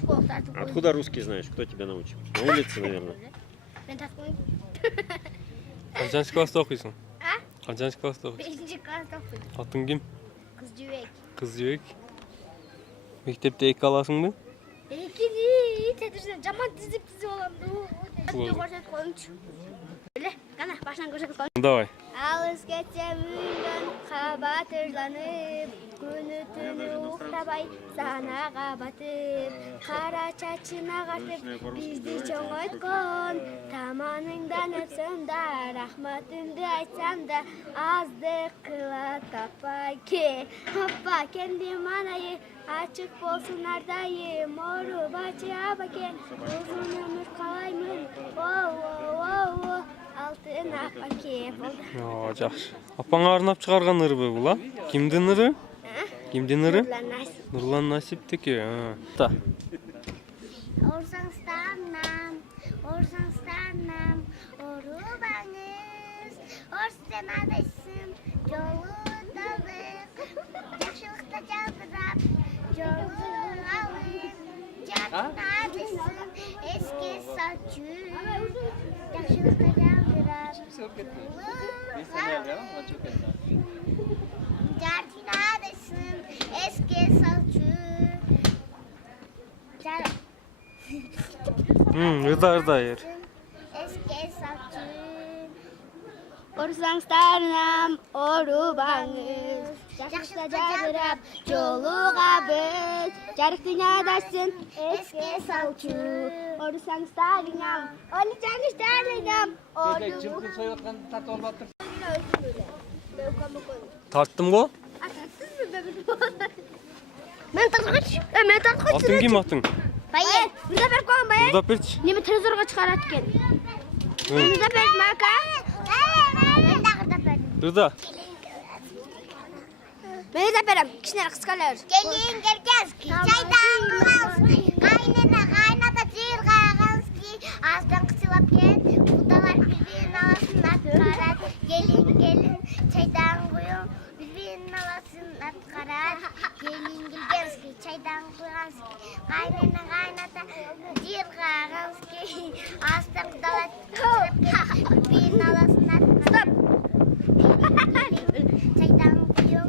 школу тартып қойдым. Откуда русский знаешь? Кто тебя научил? На улице, наверное. Мен тартып қойдым. Қаншаншы класста оқисың? А? Қаншаншы класста оқисың? 5-ші класста оқидым. Атың кім? Қыз жібек. Қыз жібек. Мектепте екі аласың ба? Екені, тәдірсен жаман тізіп оламды. Әтті көрсетіп қойыңшы. Біле, қана, башынан көрсетіп қойыңшы. Давай. Алыс кетсем үйден қабат ырланып, күні түні ұйықтабай санаға батып, қара чачына қартып бізді чоң өткен, таманыңдан өпсін да, рахматымды айтсам да, аздық қыла таппай ке. Апа, кенді манайы, açık болсын ардайым, ору бачы абаке, ұзын өмір қалаймын, оу, алтын апаке болды. Жақсы. Апаңа арнап шығарған ыры бұл, а? Кімдің ыры? Кімдің ыры? Нұрлан Насиптікі. Та. Орсаңстанам, ору баңыз, орсен адайсың, жолу далық, жақшылықта жалдырап, жолу алып, жатын адайсың, еске салчу, жақшылықта жалдырап, жатын адайсың, еске салчу, Ырда ер. еске салчу. Орсаңстанам, ору баңыз, жақшылықта жалдырап, жолуға біз, жарықтың адайсың, еске салчу. Орсаңстанам, оны жаңыштарынам, Жымқын соyotkan тартып алып атыр. Тарттым ғой? Мен тартқыш. Атың кім атың? Байер, мұнда бір қоғын байер. Ырдап берші. Неме телевизорға шығарат кен. Мұнда бір мака. Мен дағырда бердім. Ырда. Мен де берем. Кішінер қысқалар. Gelin gelgezki, çaydan kılavski, kaynana kaynata cır kağızki, azdan kısılap gel, kudalar birbirinin alasın atkarat, gelin, çaydan koyun, birbirinin alasın atkarat, gelin gelgezki, çaydan kılavski, kaynana kaynata cır kağızki, azdan kudalar kısılap gel, birbirinin alasın atkarat, çaydan koyun,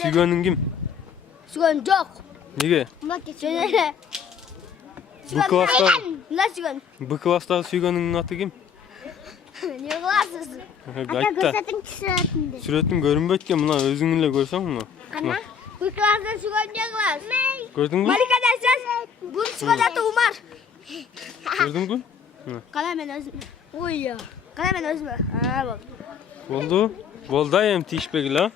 Сүйгенің кім? Sügön жоқ. Неге? Жөнеле. Бұл класста... Мына sügön. Бұл класстағы сүйгеніңнің аты кім? Не қыласыз? Айт та. Сүретін көрінбейді ке, мына өзіңіле көрсең мұны. Қана? Бұл класста sügön не қылас? Көрдің бі? Малика дәсіз. Бұл sügön аты Умар. Көрдің бі? Қана мен өзім. Ой я. Қана мен өзім. Болды? Болды айым тиішпегіл, а?